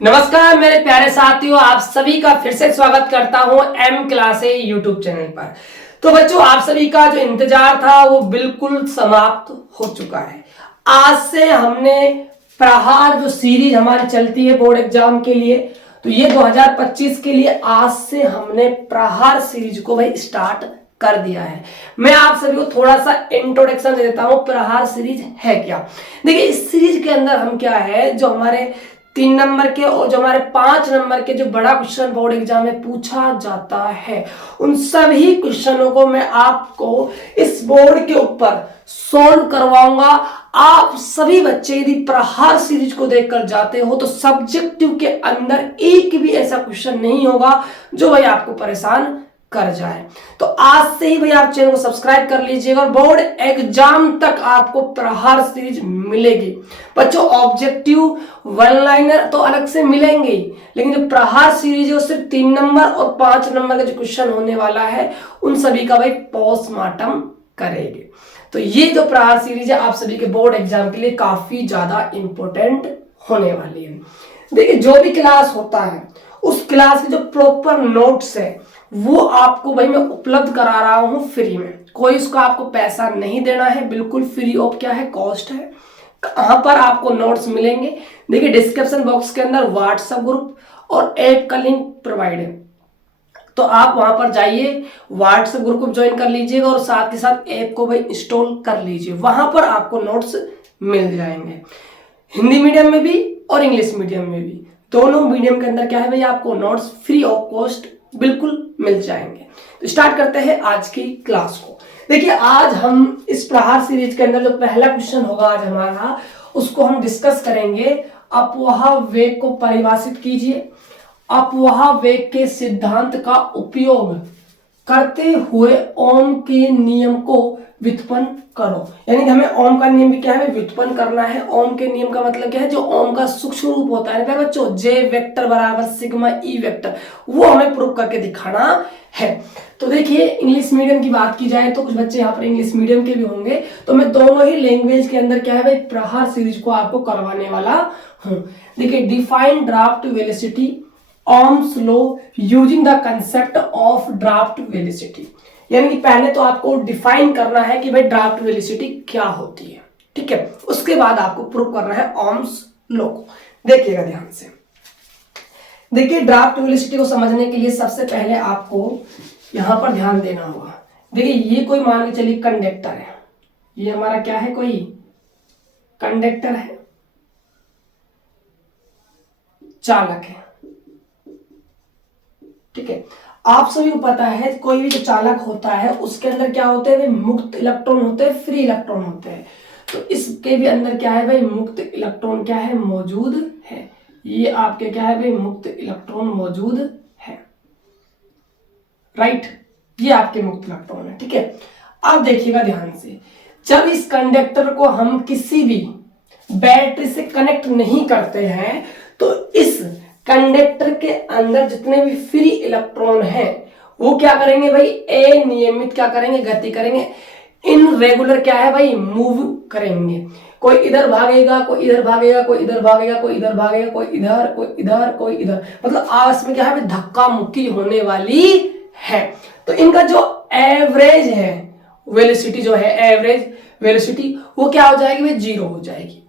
नमस्कार मेरे प्यारे साथियों, आप सभी का फिर से स्वागत करता हूं एम क्लासे यूट्यूब चैनल पर। तो बच्चों, आप सभी का जो इंतजार था वो बिल्कुल समाप्त हो चुका है। आज से हमने प्रहार जो सीरीज हमारी चलती है बोर्ड एग्जाम के लिए, तो ये 2025 के लिए आज से हमने प्रहार सीरीज को भाई स्टार्ट कर दिया है। मैं आप सभी को थोड़ा सा इंट्रोडक्शन दे देता हूं, प्रहार सीरीज है क्या। देखिए, इस सीरीज के अंदर हम क्या है, जो हमारे 3 नंबर के और जो हमारे 5 नंबर के जो बड़ा क्वेश्चन बोर्ड एग्जाम में पूछा जाता है, उन सभी क्वेश्चनों को मैं आपको इस बोर्ड के ऊपर सॉल्व करवाऊंगा। आप सभी बच्चे यदि प्रहार सीरीज को देखकर जाते हो तो सब्जेक्टिव के अंदर एक भी ऐसा क्वेश्चन नहीं होगा जो भाई आपको परेशान कर जाए। तो आज से ही भाई आप चैनल को सब्सक्राइब कर लीजिएगा और बोर्ड एग्जाम तक आपको प्रहार सीरीज मिलेगी। बच्चों, ऑब्जेक्टिव वन लाइनर तो अलग से मिलेंगे ही, लेकिन जो प्रहार सीरीज है वो सिर्फ 3 नंबर और 5 नंबर का जो क्वेश्चन होने वाला है उन सभी का भाई पोस्टमार्टम करेंगे। तो ये जो प्रहार सीरीज है आप सभी के बोर्ड एग्जाम के लिए काफी ज्यादा इंपॉर्टेंट होने वाली है। देखिए, जो भी क्लास होता है उस क्लास के जो प्रॉपर नोट्स है वो आपको भाई मैं उपलब्ध करा रहा हूं फ्री में। कोई इसको आपको पैसा नहीं देना है, बिल्कुल फ्री ऑफ क्या है, कॉस्ट है। कहां पर आपको नोट्स मिलेंगे, देखिए डिस्क्रिप्शन बॉक्स के अंदर व्हाट्सएप ग्रुप और ऐप का लिंक प्रोवाइड है, तो आप वहां पर जाइए, व्हाट्सएप ग्रुप को ज्वाइन कर लीजिएगा और साथ के साथ ऐप को भाई इंस्टॉल कर लीजिए। वहां पर आपको नोट्स मिल जाएंगे, हिंदी मीडियम में भी और इंग्लिश मीडियम में भी। दोनों मीडियम के अंदर क्या है भाई, आपको नोट्स फ्री ऑफ कॉस्ट बिल्कुल मिल जाएंगे। तो स्टार्ट करते हैं आज की क्लास को। देखिए, आज हम इस प्रहार सीरीज के अंदर जो पहला क्वेश्चन होगा आज हमारा, उसको हम डिस्कस करेंगे। अपवाह वेग को परिभाषित कीजिए। अपवाह वेग के सिद्धांत का उपयोग करते हुए ओम के नियम को व्युत्पन्न करो। यानी कि हमें ओम का नियम भी क्या है, व्युत्पन्न करना है। ओम के नियम का मतलब क्या है, जो ओम का सूक्ष्म रूप होता है ना बच्चों, जे वेक्टर बराबर सिग्मा ई वेक्टर, वो हमें प्रूव करके दिखाना है। तो देखिए, इंग्लिश मीडियम की बात की जाए तो कुछ बच्चे यहाँ पर इंग्लिश मीडियम के भी होंगे, तो मैं दोनों ही लैंग्वेज के अंदर क्या है भाई, प्रहार सीरीज को आपको करवाने वाला हूँ। देखिए, define draft velocity Ohm's law using the concept of draft velocity. यानी कि पहले तो आपको डिफाइन करना है कि भाई ड्राफ्ट वेलोसिटी क्या होती है, ठीक है। उसके बाद आपको प्रूव करना है ओम्स लॉ को। देखिएगा ध्यान से। देखिए, ड्राफ्ट वेलोसिटी को समझने के लिए सबसे पहले आपको यहां पर ध्यान देना होगा। देखिए, ये कोई मान के चलिए कंडक्टर है, ये हमारा क्या है, कोई कंडक्टर है, चालक है, ठीक है। आप सभी को पता है कोई भी जो चालक होता है उसके अंदर क्या होते हैं भाई, मुक्त इलेक्ट्रॉन होते हैं, फ्री इलेक्ट्रॉन होते हैं। तो इसके भी अंदर क्या है भाई, मुक्त इलेक्ट्रॉन क्या है, मौजूद है। ये आपके क्या है भाई, मुक्त इलेक्ट्रॉन मौजूद है, राइट। ये आपके मुक्त इलेक्ट्रॉन है, ठीक है। अब देखिएगा ध्यान से, जब इस कंडक्टर को हम किसी भी बैटरी से कनेक्ट नहीं करते हैं तो इस कंडक्टर के अंदर जितने भी फ्री इलेक्ट्रॉन हैं वो क्या करेंगे भाई, अनियमित क्या करेंगे, गति करेंगे। इनरेगुलर क्या है भाई, मूव करेंगे। कोई इधर भागेगा, कोई इधर भागेगा, कोई इधर भागेगा, कोई इधर भागेगा, कोई इधर, कोई इधर, कोई इधर, मतलब आपस में क्या है भाई, धक्का मुक्की होने वाली है। तो इनका जो एवरेज है वेलोसिटी, जो है एवरेज वेलोसिटी, वो क्या हो जाएगी भाई, जीरो हो जाएगी।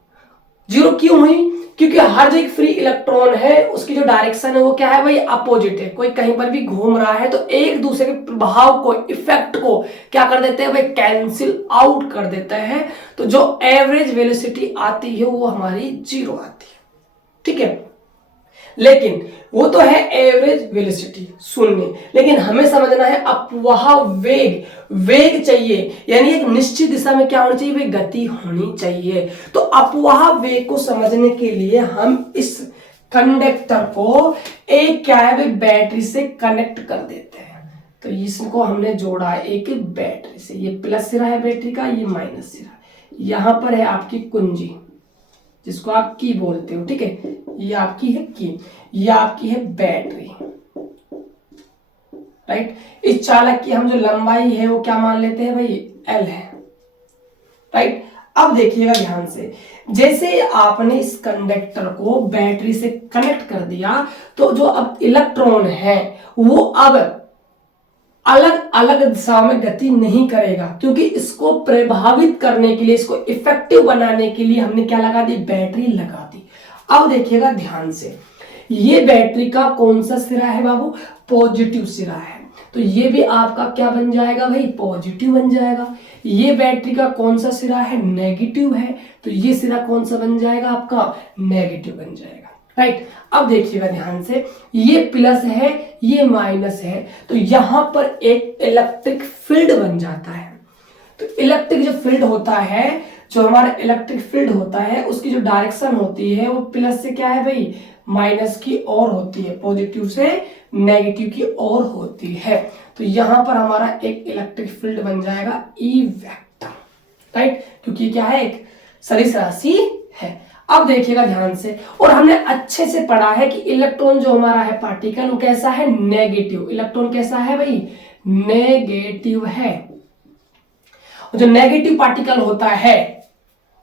जीरो क्यों हुई, क्योंकि हर जो एक फ्री इलेक्ट्रॉन है उसकी जो डायरेक्शन है वो क्या है भाई, अपोजिट है। कोई कहीं पर भी घूम रहा है तो एक दूसरे के प्रभाव को, इफेक्ट को क्या कर देते हैं भाई, कैंसिल आउट कर देता है। तो जो एवरेज वेलोसिटी आती है वो हमारी जीरो आती है, ठीक है। लेकिन वो तो है एवरेज वेलोसिटी, शून्य, लेकिन हमें समझना है अपवाह वेग। वेग चाहिए, यानी एक निश्चित दिशा में क्या होनी चाहिए भाई, गति होनी चाहिए। तो अपवाह वेग को समझने के लिए हम इस कंडक्टर को एक क्या है भाई, बैटरी से कनेक्ट कर देते हैं। तो इसको हमने जोड़ा है एक बैटरी से, ये प्लस सिरा है बैटरी का, ये माइनस सिरा। यहां पर है आपकी कुंजी, जिसको आप की बोलते हो, ठीक है। ये आपकी है की, ये आपकी है बैटरी, राइट। इस चालक की हम जो लंबाई है वो क्या मान लेते हैं भाई, एल है, राइट। अब देखिएगा ध्यान से, जैसे आपने इस कंडक्टर को बैटरी से कनेक्ट कर दिया तो जो अब इलेक्ट्रॉन है वो अब अलग अलग दिशा में गति नहीं करेगा, क्योंकि इसको प्रभावित करने के लिए, इसको इफेक्टिव बनाने के लिए हमने क्या लगा दी, बैटरी लगा दी। अब देखिएगा ध्यान से, ये बैटरी का कौन सा सिरा है बाबू, पॉजिटिव सिरा है, तो ये भी आपका क्या बन जाएगा भाई, पॉजिटिव बन जाएगा। ये बैटरी का कौन सा सिरा है, नेगेटिव है, तो ये सिरा कौन सा बन जाएगा आपका, नेगेटिव बन जाएगा। राइट, अब देखिएगा ध्यान से, ये प्लस है ये माइनस है, तो यहां पर एक इलेक्ट्रिक फील्ड बन जाता है। तो इलेक्ट्रिक जो फील्ड होता है, जो हमारा इलेक्ट्रिक फील्ड होता है, उसकी जो डायरेक्शन होती है वो प्लस से क्या है भाई, माइनस की ओर होती है, पॉजिटिव से नेगेटिव की ओर होती है। तो यहां पर हमारा एक इलेक्ट्रिक फील्ड बन जाएगा ई वेक्टर। राइट, क्योंकि क्या है, एक सदिश राशि है। अब देखिएगा ध्यान से, और हमने अच्छे से पढ़ा है कि इलेक्ट्रॉन जो हमारा है पार्टिकल, वो कैसा है, नेगेटिव। इलेक्ट्रॉन कैसा है भाई, नेगेटिव है। जो नेगेटिव पार्टिकल होता है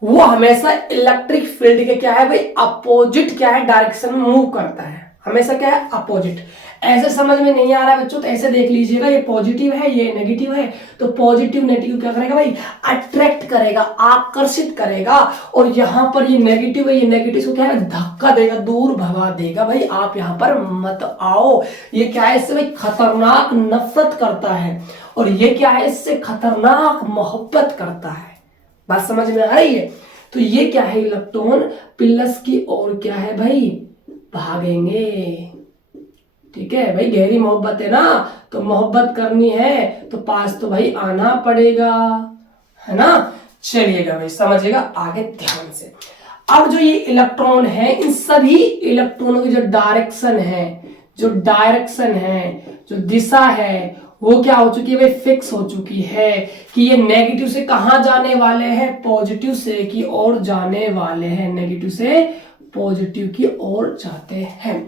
वो हमेशा इलेक्ट्रिक फील्ड के क्या है भाई, अपोजिट क्या है, डायरेक्शन में मूव करता है, हमेशा क्या है, अपोजिट। ऐसे समझ में नहीं आ रहा है बच्चों तो ऐसे देख लीजिएगा, ये पॉजिटिव है ये नेगेटिव है, तो पॉजिटिव नेगेटिव क्या करेगा भाई, अट्रैक्ट करेगा, आकर्षित करेगा, और यहाँ पर ये नेगेटिव है, ये नेगेटिव को क्या है, धक्का देगा, दूर भगा देगा, भाई आप यहाँ पर मत आओ। ये क्या है, इससे भाई खतरनाक नफरत करता है, और ये क्या है, इससे खतरनाक मोहब्बत करता है। बात समझ में आ रही है। तो ये क्या है, इलेक्ट्रॉन प्लस की ओर क्या है भाई, भागेंगे। ठीक है भाई, गहरी मोहब्बत है ना, तो मोहब्बत करनी है तो पास तो भाई आना पड़ेगा, है ना। चलिएगा भाई, समझिएगा आगे ध्यान से। अब जो ये इलेक्ट्रॉन है, इन सभी इलेक्ट्रॉनों की जो डायरेक्शन है, जो दिशा है, वो क्या हो चुकी है भाई, फिक्स हो चुकी है कि ये नेगेटिव से कहां जाने वाले हैं, पॉजिटिव से की ओर जाने वाले हैं, नेगेटिव से पॉजिटिव की ओर जाते हैं।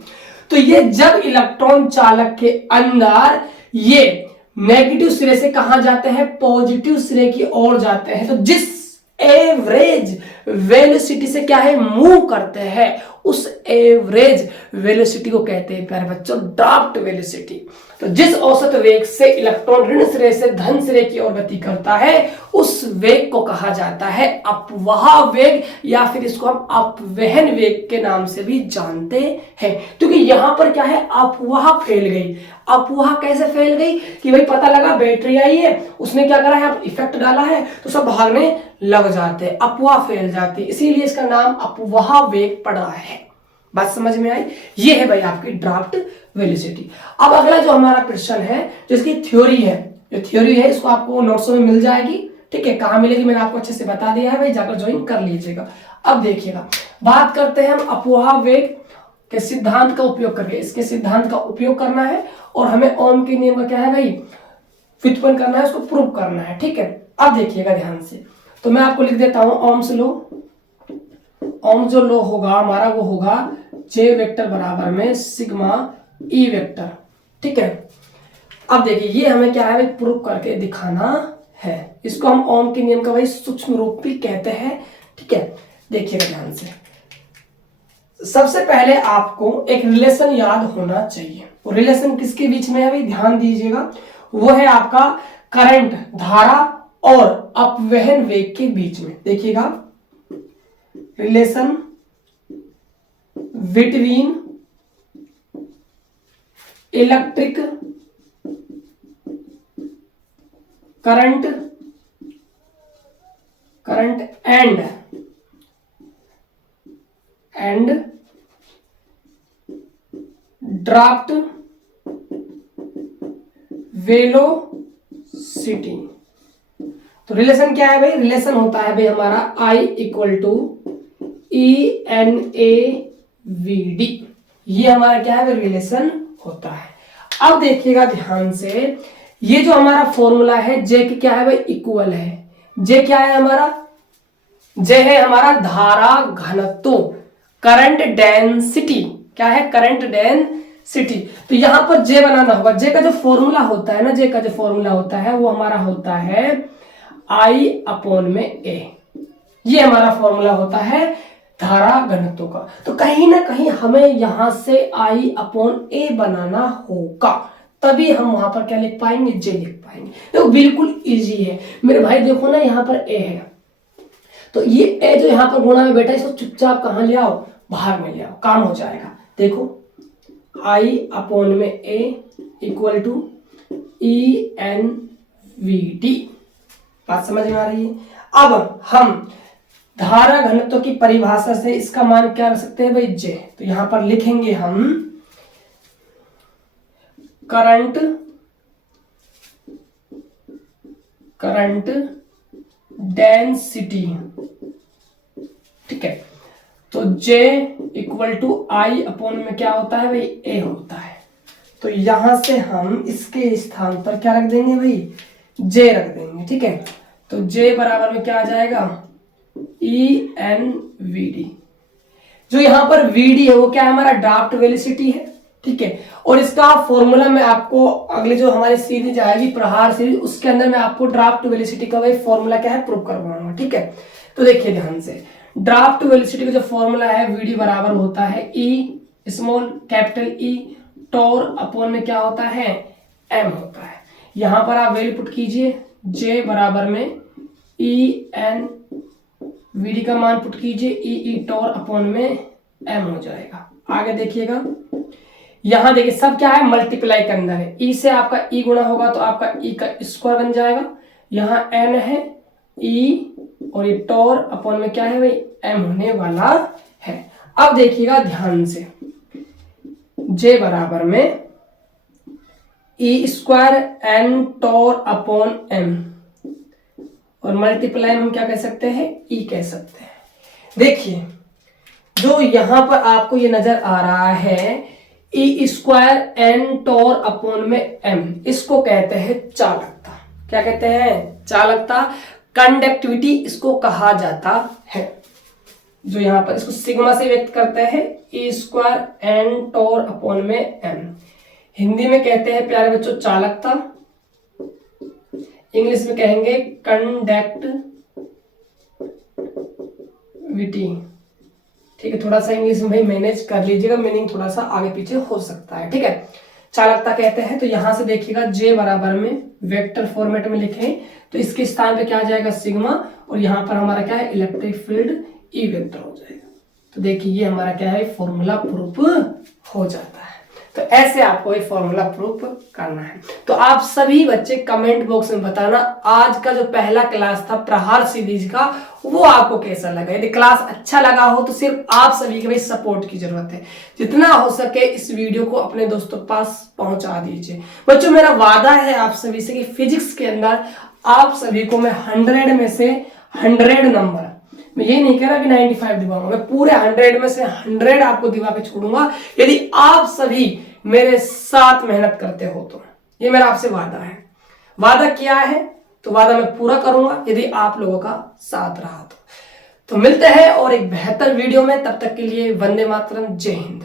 तो ये जब इलेक्ट्रॉन चालक के अंदर ये नेगेटिव सिरे से कहां जाते हैं, पॉजिटिव सिरे की ओर जाते हैं, तो जिस एवरेज वेलोसिटी से क्या है, मूव करते हैं, उस एवरेज वेलोसिटी को कहते हैं प्यारे बच्चों, ड्राफ्ट वेलोसिटी। तो जिस औसत वेग से इलेक्ट्रॉन ऋण सिरे से धन सिरे की ओर गति करता है, उस वेग को कहा जाता है अपवाह वेग, या फिर इसको हम अपवहन वेग के नाम से भी जानते हैं। क्योंकि यहां पर क्या है, अफवाह फैल गई। अफवाह कैसे फैल गई कि भाई पता लगा बैटरी आई है, उसने क्या करा है, इफेक्ट डाला है, तो सब भागने लग जाते हैं, अफवाह फैल जाती है, इसीलिए इसका नाम अपवाह वेग पड़ा है। बात समझ में आई। ये है भाई आपकी ड्राफ्ट वेलोसिटी। अब अगला जो हमारा प्रश्न है, जिसकी थ्योरी है, जो थ्योरी है इसको आपको नोट्स में मिल जाएगी। ठीक है, कहां मिलेगी मैंने आपको अच्छे से बता दिया है भाई, जाकर ज्वाइन कर लीजिएगा। अब देखिएगा, बात करते हैं हम अपवाह वेग के सिद्धांत का उपयोग करके, इसके सिद्धांत का उपयोग करना है, और हमें ओम के नियम का क्या है भाई, व्युत्पन्न करना है, उसको प्रूव करना है। ठीक है, अब देखिएगा ध्यान से, तो मैं आपको लिख देता हूं ओम्स लो। ओम जो लो होगा हमारा, वो होगा जे वेक्टर बराबर में सिग्मा ई वेक्टर। ठीक है, अब देखिए ये हमें क्या है भाई, प्रूव करके दिखाना है। इसको हम ओम के नियम का भाई सूक्ष्म रूप भी कहते हैं। ठीक है, देखिएगा ध्यान से, सबसे पहले आपको एक रिलेशन याद होना चाहिए। वो रिलेशन किसके बीच में है भाई, ध्यान दीजिएगा, वो है आपका करंट, धारा और अपवहन वेग के बीच में। देखिएगा, relation between electric current and draft velocity. तो रिलेशन क्या है भाई, रिलेशन होता है भाई हमारा I इक्वल टू ENAVD। ये हमारा क्या है भाई, रिलेशन होता है। अब देखिएगा ध्यान से, ये जो हमारा फॉर्मूला है, जे की क्या है भाई, इक्वल है। जे क्या है हमारा, जे है हमारा धारा घनत्व, करंट डेंसिटी। क्या है, करंट डेंसिटी। तो यहां पर जे बनाना होगा। जे का जो फॉर्मूला होता है ना, जे का जो फॉर्मूला होता है वो हमारा होता है I/A। ये हमारा फॉर्मूला होता है धारा घनत्व का। तो कहीं ना कहीं हमें यहां से I/A बनाना होगा, तभी हम वहां पर क्या लिख पाएंगे, J लिख पाएंगे। तो बिल्कुल इजी है मेरे भाई। देखो ना यहाँ पर A है, तो ये A जो यहाँ पर गुणा में बैठा है, इसको चुपचाप कहाँ ले आओ, बाहर में ले आओ, काम हो जाएगा। देखो I/A इक्वल टू EnVT, बात समझ में आ रही है। अब हम धारा घनत्व की परिभाषा से इसका मान क्या रख सकते हैं भाई, J। तो यहां पर लिखेंगे हम करंट डेंसिटी, ठीक है। तो J इक्वल टू I में क्या होता है भाई, A होता है। तो यहां से हम इसके स्थान पर क्या रख देंगे भाई, J रख देंगे, ठीक है। तो J बराबर में क्या आ जाएगा, EnVD। जो यहां पर VD है वो क्या है, हमारा ड्राफ्ट वेलोसिटी है, ठीक है। और इसका फॉर्मूला मैं आपको अगले जो हमारी सीरीज आएगी प्रहार सीरीज, उसके अंदर मैं आपको ड्राफ्ट वेलोसिटी का भाई फॉर्मूला क्या है प्रूव करवाऊंगा, ठीक है। तो देखिए ध्यान से, ड्राफ्ट वेलोसिटी का जो फॉर्मूला है VD बराबर होता है E small capital E tau upon में क्या होता है, M होता है। यहां पर आप वैल्यू पुट कीजिए, J बराबर में EnVD का मान पुट कीजिए, E टॉर अपॉन में M हो जाएगा। आगे देखिएगा, यहां देखिए सब क्या है, मल्टीप्लाई के अंदर है। E से आपका E गुणा होगा तो आपका E का स्क्वायर बन जाएगा। यहाँ N है, E और ये टॉर अपॉन में क्या है भाई, M होने वाला है। अब देखिएगा ध्यान से, J बराबर में E square N tau upon M और मल्टीप्लाई हम क्या कह सकते हैं, E कह सकते हैं। देखिए जो यहां पर आपको ये नजर आ रहा है E square N tau upon में M, इसको कहते हैं चालकता। क्या कहते हैं, चालकता, कंडक्टिविटी इसको कहा जाता है। जो यहां पर इसको सिग्मा से व्यक्त करते हैं, E square N tau upon में M। हिंदी में कहते हैं प्यारे बच्चों चालकता, इंग्लिश में कहेंगे कंडक्टिविटी, ठीक है। थोड़ा सा इंग्लिश में भाई मैनेज कर लीजिएगा, मीनिंग थोड़ा सा आगे पीछे हो सकता है, ठीक है। चालकता कहते हैं। तो यहां से देखिएगा J बराबर में वेक्टर फॉर्मेट में लिखें तो इसके स्थान पे क्या आ जाएगा, सिग्मा, और यहां पर हमारा क्या है, इलेक्ट्रिक फील्ड E वेक्टर हो जाएगा। तो देखिए ये हमारा क्या है, फॉर्मूला प्रूफ हो जाता है। तो ऐसे आपको ये फॉर्मूला प्रूफ करना है। तो आप सभी बच्चे कमेंट बॉक्स में बताना आज का जो पहला क्लास था प्रहार सीरीज का, वो आपको कैसा लगा। यदि क्लास अच्छा लगा हो तो सिर्फ आप सभी के भाई सपोर्ट की जरूरत है। जितना हो सके इस वीडियो को अपने दोस्तों के पास पहुंचा दीजिए। बच्चों मेरा वादा है आप सभी से कि फिजिक्स के अंदर आप सभी को मैं 100 में से 100 नंबर, मैं ये नहीं कह रहा कि 95 दिवाऊंगा, मैं पूरे 100 में से 100 आपको दिवा के छोड़ूंगा यदि आप सभी मेरे साथ मेहनत करते हो तो। ये मेरा आपसे वादा है। वादा किया है तो वादा मैं पूरा करूंगा यदि आप लोगों का साथ रहा तो मिलते हैं और एक बेहतर वीडियो में। तब तक के लिए वंदे मातरम, जय हिंद।